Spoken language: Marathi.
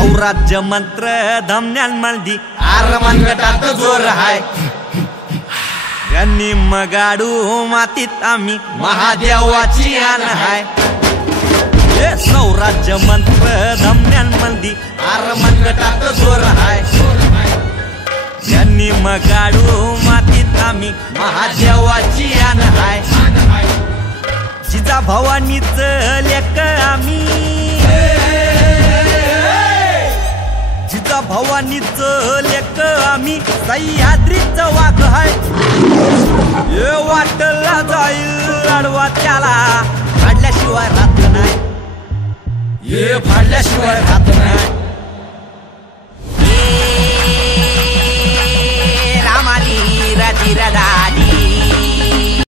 सौराज्य मंत्र धमन्यांमंदी आर मनगटात जोर हाय यांनी मगाडू मातीत आम्ही महादेवाची आण हाय हे सौराज्य मंत्र धमन्यांमंदी आर मनगटात जोर हाय यांनी मगाडू मातीत आम्ही महादेवाची आण हाय जिजा भवानीच लेक आम्ही जिजा भवानीच लेक आम्ही सह्याद्रीच वाघ हाय हे वाटला जाईल आडवा त्याला फाडल्याशिवाय राहत नाही हे फाडल्याशिवाय राहत नाही रामाली राजी राधाडी